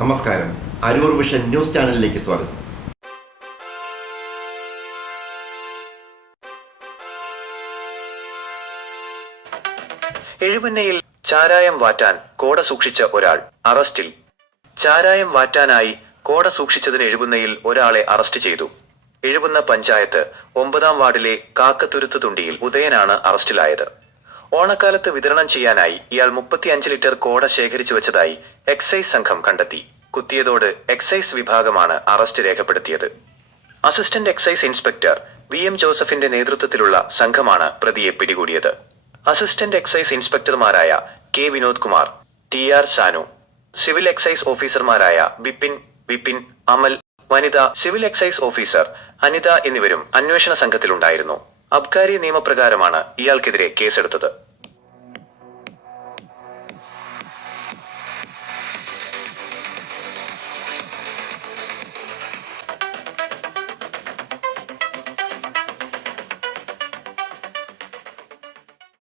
നമസ്കാരം. Aroor vision news ചാനലിലേക്ക് സ്വാഗതം. എഴുപന്നയിൽ ചാരായം വാറ്റാൻ കോട സൂക്ഷിച്ച ഒരാൾ അറസ്റ്റിൽ. ചാരായം വാറ്റാനായി കോട സൂക്ഷിച്ചതിന് എഴുപുന്നയിൽ ഒരാളെ അറസ്റ്റ് ചെയ്തു. എഴുപുന്ന പഞ്ചായത്ത് ഒമ്പതാം വാർഡിലെ കാക്കത്തുരുത്ത് തുണ്ടിയിൽ ഉദയനാണ് അറസ്റ്റിലായത്. ഓണക്കാലത്ത് വിതരണം ചെയ്യാനായി ഇയാൾ മുപ്പത്തിയഞ്ച് ലിറ്റർ കോട ശേഖരിച്ചു വെച്ചതായി എക്സൈസ് സംഘം കണ്ടെത്തി. കുത്തിയതോട് എക്സൈസ് വിഭാഗമാണ് അറസ്റ്റ് രേഖപ്പെടുത്തിയത്. Assistant excise inspector V M ജോസഫിന്റെ നേതൃത്വത്തിലുള്ള സംഘമാണ് പ്രതിയെ പിടികൂടിയത്. Assistant excise ഇൻസ്പെക്ടർമാരായ K Vinod Kumar T R Sanu civil excise ഓഫീസർമാരായ ബിപിൻ വിപിൻ അമൽ വനിത സിവിൽ എക്സൈസ് ഓഫീസർ അനിത എന്നിവരും അന്വേഷണ സംഘത്തിലുണ്ടായിരുന്നു. അബ്കാരി നിയമപ്രകാരമാണ് ഇയാൾക്കെതിരെ കേസെടുത്തത്.